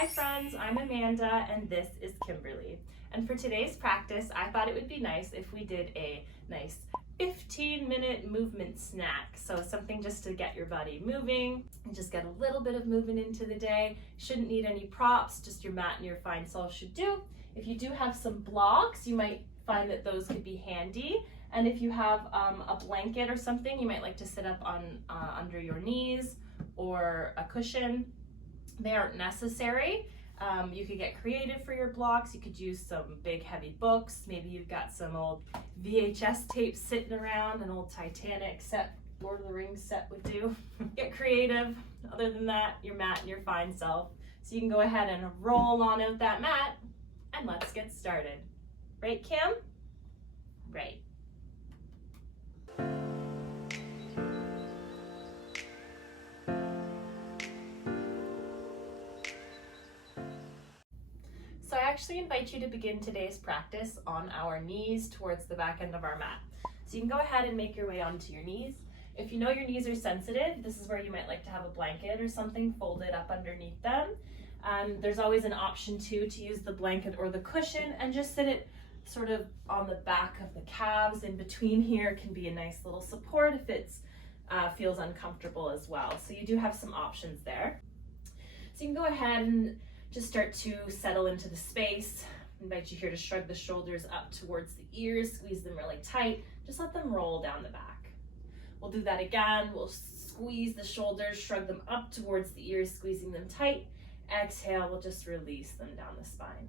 Hi friends, I'm Amanda and this is Kimberly. And for today's practice, I thought it would be nice if we did a nice 15-minute movement snack. So something just to get your body moving and just get a little bit of movement into the day. Shouldn't need any props, just your mat and your fine self should do. If you do have some blocks, you might find that those could be handy. And if you have a blanket or something, you might like to sit up on under your knees or a cushion. They aren't necessary. You could get creative for your blocks. You could use some big heavy books. Maybe you've got some old VHS tapes sitting around, an old Titanic set, Lord of the Rings set would do. Get creative. Other than that, your mat and your fine self. So you can go ahead and roll on out that mat and let's get started. Right, Kim? Right. So I actually invite you to begin today's practice on our knees towards the back end of our mat. So you can go ahead and make your way onto your knees. If you know your knees are sensitive, this is where you might like to have a blanket or something folded up underneath them. There's always an option too to use the blanket or the cushion and just sit it sort of on the back of the calves. In between here can be a nice little support if it feels uncomfortable as well. So you do have some options there. So you can go ahead and just start to settle into the space. I invite you here to shrug the shoulders up towards the ears, squeeze them really tight. Just let them roll down the back. We'll do that again. We'll squeeze the shoulders, shrug them up towards the ears, squeezing them tight. Exhale, we'll just release them down the spine.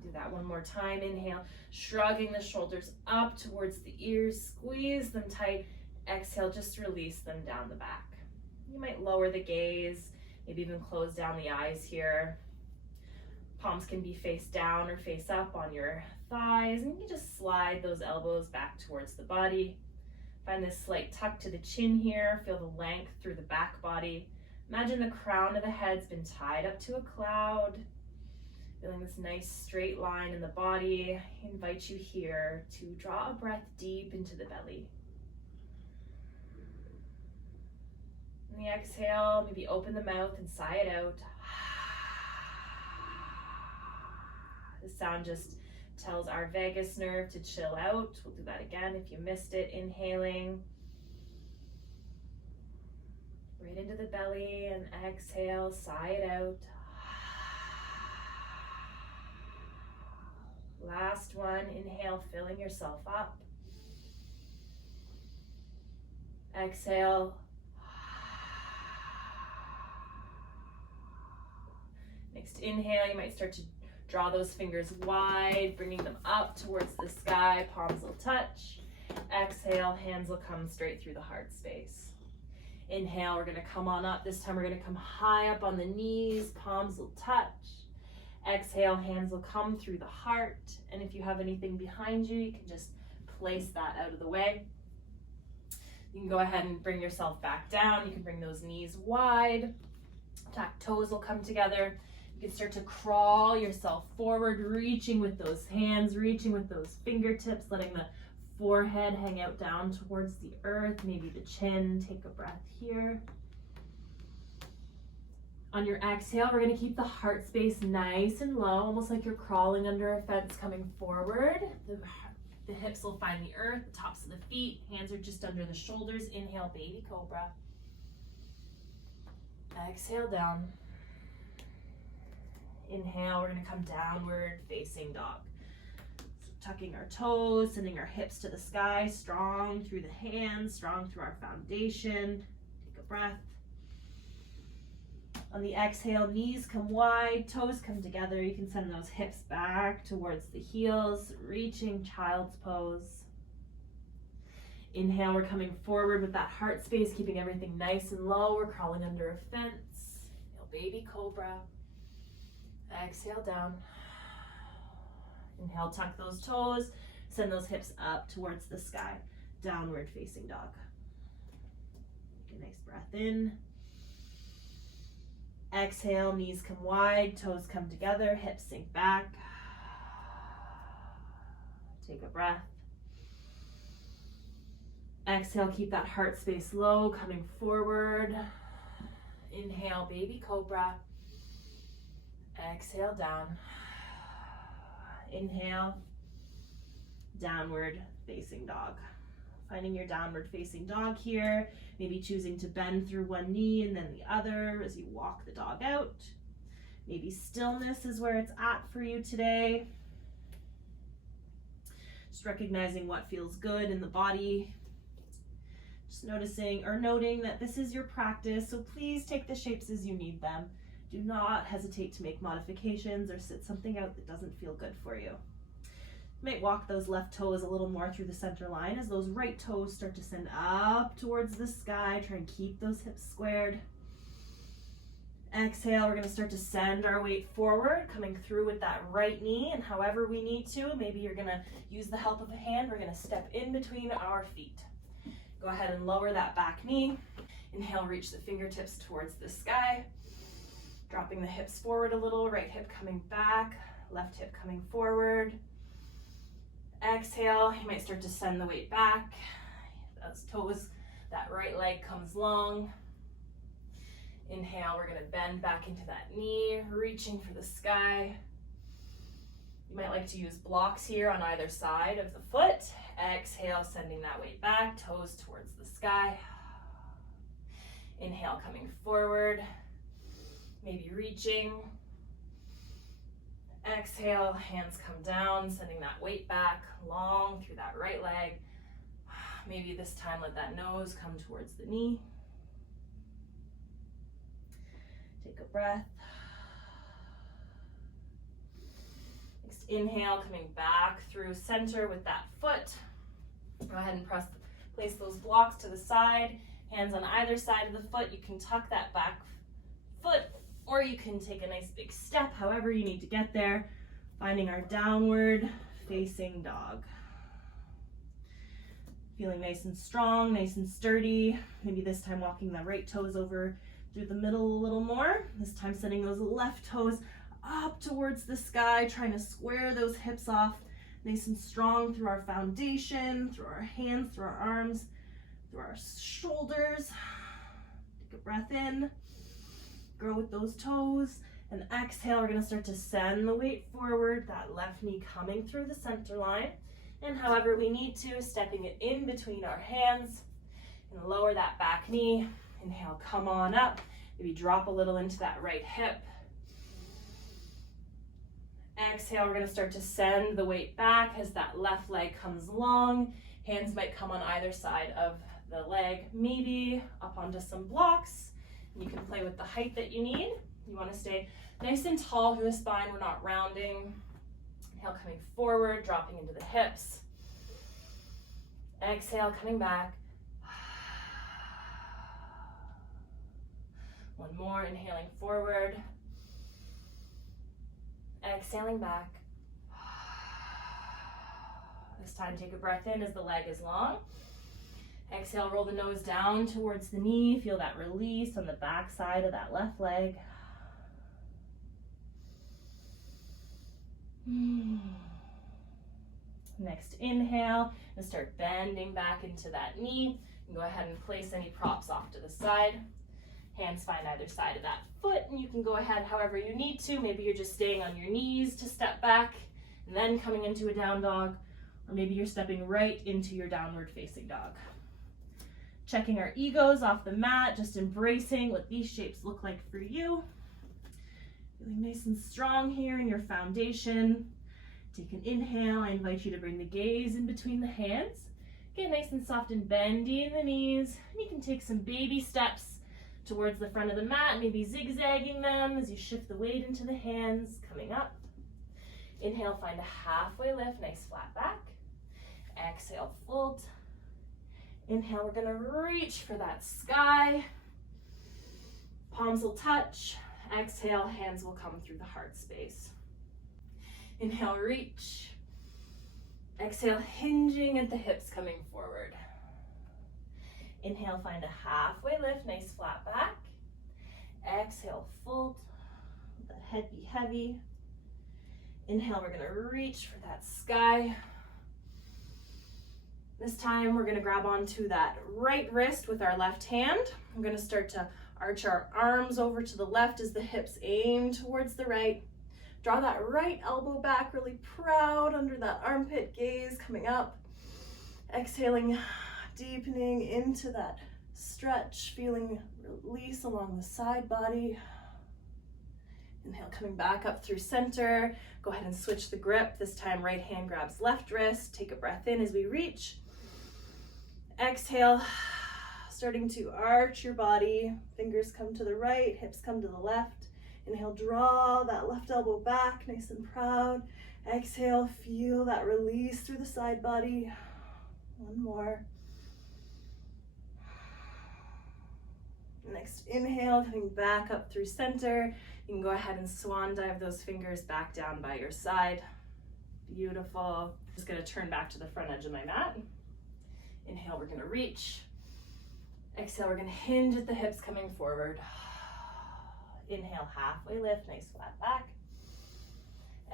Do that one more time. Inhale, shrugging the shoulders up towards the ears, squeeze them tight. Exhale, just release them down the back. You might lower the gaze, maybe even close down the eyes here. Palms can be face down or face up on your thighs, and you can just slide those elbows back towards the body. Find this slight tuck to the chin here. Feel the length through the back body. Imagine the crown of the head's been tied up to a cloud. Feeling this nice straight line in the body. I invite you here to draw a breath deep into the belly. On the exhale, maybe open the mouth and sigh it out. The sound just tells our vagus nerve to chill out. We'll do that again if you missed it. Inhaling right into the belly and exhale, sigh it out. Last one, inhale, filling yourself up. Exhale. Next inhale, you might start to draw those fingers wide, bringing them up towards the sky. Palms will touch. Exhale, hands will come straight through the heart space. Inhale, we're gonna come on up. This time we're gonna come high up on the knees. Palms will touch. Exhale, hands will come through the heart. And if you have anything behind you, you can just place that out of the way. You can go ahead and bring yourself back down. You can bring those knees wide. Tuck toes will come together. You can start to crawl yourself forward, reaching with those hands, reaching with those fingertips, letting the forehead hang out down towards the earth, maybe the chin. Take a breath here. On your exhale, we're going to keep the heart space nice and low, almost like you're crawling under a fence coming forward. The hips will find the earth, the tops of the feet, hands are just under the shoulders. Inhale, baby cobra. Exhale, down. Inhale, we're gonna come downward facing dog. So tucking our toes, sending our hips to the sky, strong through the hands, strong through our foundation. Take a breath. On the exhale, knees come wide, toes come together. You can send those hips back towards the heels, reaching child's pose. Inhale, we're coming forward with that heart space, keeping everything nice and low. We're crawling under a fence. Inhale, baby cobra. Exhale, down. Inhale, tuck those toes, send those hips up towards the sky, downward facing dog. Take a nice breath in. Exhale, knees come wide, toes come together, hips sink back. Take a breath. Exhale, keep that heart space low, coming forward. Inhale, baby cobra. Exhale down. Inhale, downward facing dog. Finding your downward facing dog here, maybe choosing to bend through one knee and then the other as you walk the dog out. Maybe stillness is where it's at for you today. Just recognizing what feels good in the body. Just noticing or noting that this is your practice, so please take the shapes as you need them. Do not hesitate to make modifications or sit something out that doesn't feel good for you. You might walk those left toes a little more through the center line as those right toes start to send up towards the sky. Try and keep those hips squared. Exhale, we're gonna start to send our weight forward, coming through with that right knee, and however we need to, maybe you're gonna use the help of a hand, we're gonna step in between our feet. Go ahead and lower that back knee. Inhale, reach the fingertips towards the sky. Dropping the hips forward a little, right hip coming back, left hip coming forward. Exhale, you might start to send the weight back. Those toes, that right leg comes long. Inhale, we're gonna bend back into that knee, reaching for the sky. You might like to use blocks here on either side of the foot. Exhale, sending that weight back, toes towards the sky. Inhale, coming forward, maybe reaching. Exhale, hands come down, sending that weight back, long through that right leg. Maybe this time let that nose come towards the knee. Take a breath. Next inhale, coming back through center with that foot. Go ahead and place those blocks to the side, hands on either side of the foot. You can tuck that back foot, or you can take a nice big step, however you need to get there. Finding our downward facing dog. Feeling nice and strong, nice and sturdy. Maybe this time walking the right toes over through the middle a little more. This time sending those left toes up towards the sky, trying to square those hips off. Nice and strong through our foundation, through our hands, through our arms, through our shoulders. Take a breath in. Grow with those toes, and exhale, we're gonna start to send the weight forward, that left knee coming through the center line, and however we need to, stepping it in between our hands, and lower that back knee. Inhale, come on up, maybe drop a little into that right hip. Exhale, we're gonna start to send the weight back as that left leg comes long. Hands might come on either side of the leg, maybe up onto some blocks. You can play with the height that you need. You want to stay nice and tall through the spine. We're not rounding. Inhale, coming forward, dropping into the hips. Exhale, coming back. One more, inhaling forward. Exhaling back. This time, take a breath in as the leg is long. Exhale, roll the nose down towards the knee. Feel that release on the back side of that left leg. Next inhale, and start bending back into that knee. And go ahead and place any props off to the side. Hands find either side of that foot, and you can go ahead however you need to. Maybe you're just staying on your knees to step back, and then coming into a down dog, or maybe you're stepping right into your downward facing dog. Checking our egos off the mat, just embracing what these shapes look like for you. Feeling nice and strong here in your foundation. Take an inhale. I invite you to bring the gaze in between the hands. Get nice and soft and bendy in the knees. And you can take some baby steps towards the front of the mat, maybe zigzagging them as you shift the weight into the hands, coming up. Inhale, find a halfway lift, nice flat back. Exhale, fold. Inhale, we're gonna reach for that sky. Palms will touch. Exhale, hands will come through the heart space. Inhale, reach. Exhale, hinging at the hips, coming forward. Inhale, find a halfway lift, nice flat back. Exhale, fold. Let that head be heavy. Inhale, we're gonna reach for that sky. This time we're gonna grab onto that right wrist with our left hand. I'm gonna start to arch our arms over to the left as the hips aim towards the right. Draw that right elbow back, really proud under that armpit gaze, coming up. Exhaling, deepening into that stretch, feeling release along the side body. Inhale, coming back up through center. Go ahead and switch the grip. This time, right hand grabs left wrist. Take a breath in as we reach. Exhale, starting to arch your body. Fingers come to the right, hips come to the left. Inhale, draw that left elbow back, nice and proud. Exhale, feel that release through the side body. One more. Next inhale, coming back up through center. You can go ahead and swan dive those fingers back down by your side. Beautiful. Just gonna turn back to the front edge of my mat. Inhale, we're gonna reach. Exhale, we're gonna hinge at the hips coming forward. Inhale, halfway lift, nice flat back.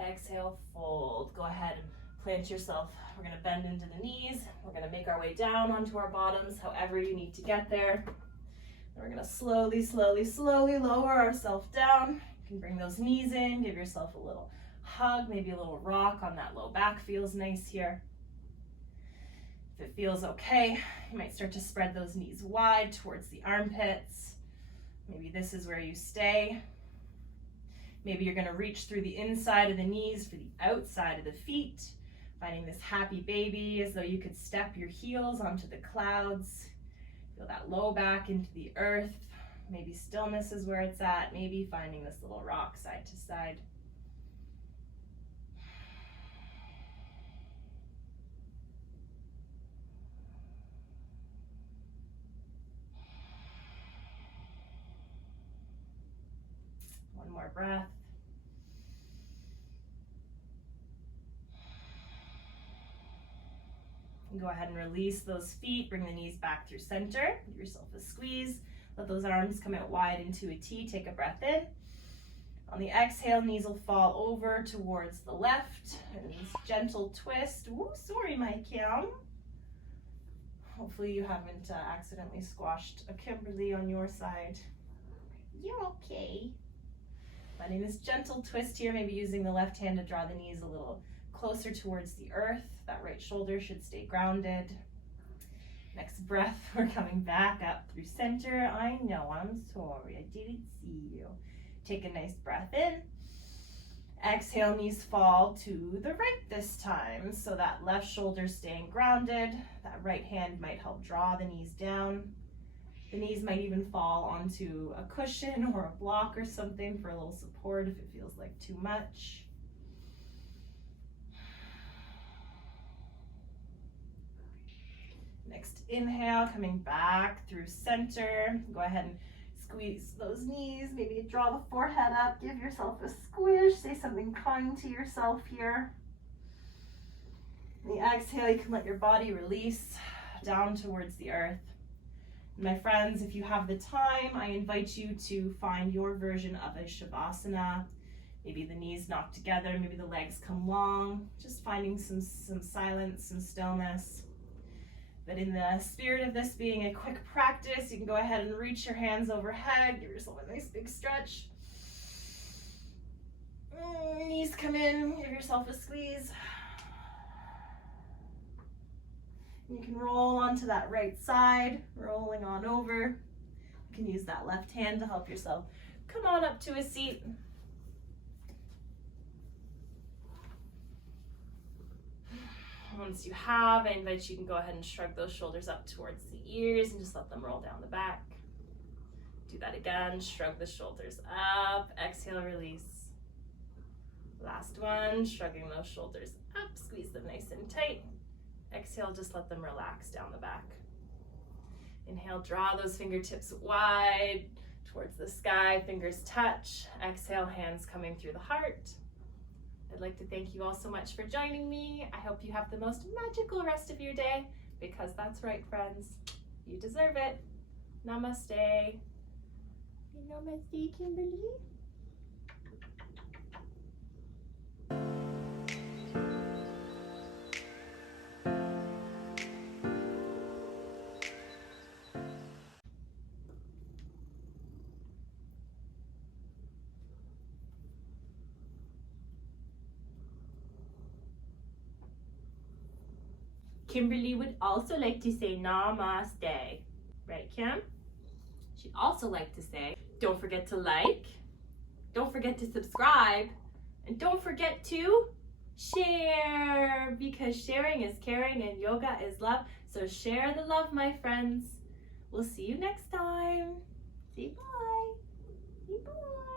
Exhale, fold. Go ahead and plant yourself. We're gonna bend into the knees. We're gonna make our way down onto our bottoms, however you need to get there. And we're gonna slowly, slowly, slowly lower ourselves down. You can bring those knees in, give yourself a little hug, maybe a little rock on that low back feels nice here. If it feels okay, you might start to spread those knees wide towards the armpits. Maybe this is where you stay. Maybe you're gonna reach through the inside of the knees for the outside of the feet, finding this happy baby as though you could step your heels onto the clouds. Feel that low back into the earth. Maybe stillness is where it's at. Maybe finding this little rock side to side. One more breath. And go ahead and release those feet. Bring the knees back through center. Give yourself a squeeze. Let those arms come out wide into a T. Take a breath in. On the exhale, knees will fall over towards the left. And this gentle twist. Ooh, sorry, my Kim. Hopefully you haven't accidentally squashed a Kimberly on your side. You're okay. Finding this gentle twist here, maybe using the left hand to draw the knees a little closer towards the earth. That right shoulder should stay grounded. Next breath, we're coming back up through center. I know, I'm sorry, I didn't see you. Take a nice breath in. Exhale, knees fall to the right this time. So that left shoulder staying grounded. That right hand might help draw the knees down. The knees might even fall onto a cushion or a block or something for a little support if it feels like too much. Next inhale, coming back through center. Go ahead and squeeze those knees, maybe draw the forehead up, give yourself a squish, say something kind to yourself here. On the exhale, you can let your body release down towards the earth. My friends, if you have the time, I invite you to find your version of a Shavasana. Maybe the knees knock together, maybe the legs come long, just finding some silence, some stillness. But in the spirit of this being a quick practice, you can go ahead and reach your hands overhead, give yourself a nice big stretch. Knees come in, give yourself a squeeze. You can roll onto that right side, rolling on over. You can use that left hand to help yourself come on up to a seat. Once you have, I invite you to go ahead and shrug those shoulders up towards the ears and just let them roll down the back. Do that again, shrug the shoulders up, exhale, release. Last one, shrugging those shoulders up, squeeze them nice and tight. Exhale, just let them relax down the back. Inhale, draw those fingertips wide towards the sky, fingers touch. Exhale, hands coming through the heart. I'd like to thank you all so much for joining me. I hope you have the most magical rest of your day, because that's right, friends. You deserve it. Namaste. Namaste, Kimberly. Kimberly would also like to say namaste. Right, Kim? She'd also like to say, don't forget to like, don't forget to subscribe, and don't forget to share, because sharing is caring and yoga is love. So share the love, my friends. We'll see you next time. Say bye. Say bye.